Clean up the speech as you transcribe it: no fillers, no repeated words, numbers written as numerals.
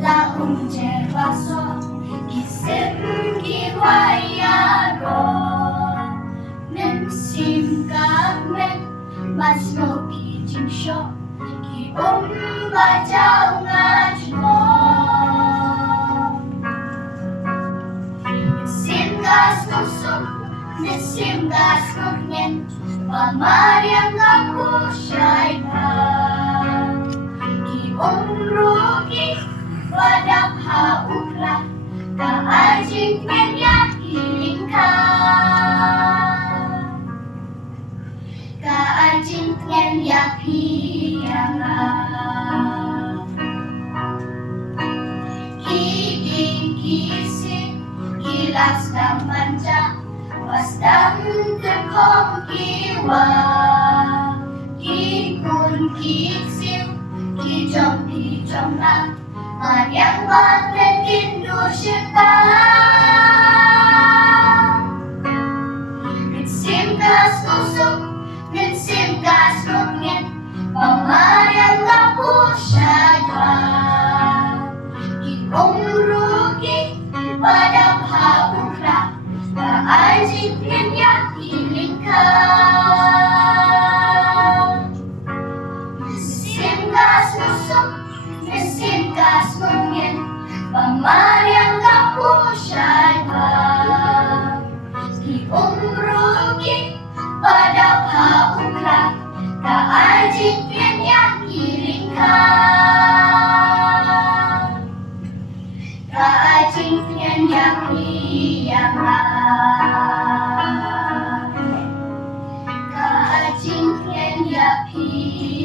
Laung jebaso Kisim kiwayaro Nen sim kamen Mas no kijing sho Ki bajau ngajmo Sim gas kusum Sim gas kumen Pamariang aku syaiba Ki rugi Wadap haukra Kaajing penyak hilingka Kaajing penyak hiyanga Kiing kising Kilas dam manca Wasdam tekong kiwa Kikun kiksiu Kijong kijong lang Mariang matlen Indosyita Mitsim gas kusuk Mitsim gas ruknit Pamariang lapu syadwa Kikong rugi Padam haukra Kaajing penyak hilingka Mitsim gas kusuk Mitsim gas ruknit Pamariang lapu syadwa Kikong rugi Padam haukra Kaajing penyak hilingka Kaajing penyak hiyanga Kaajing penyak hiyanga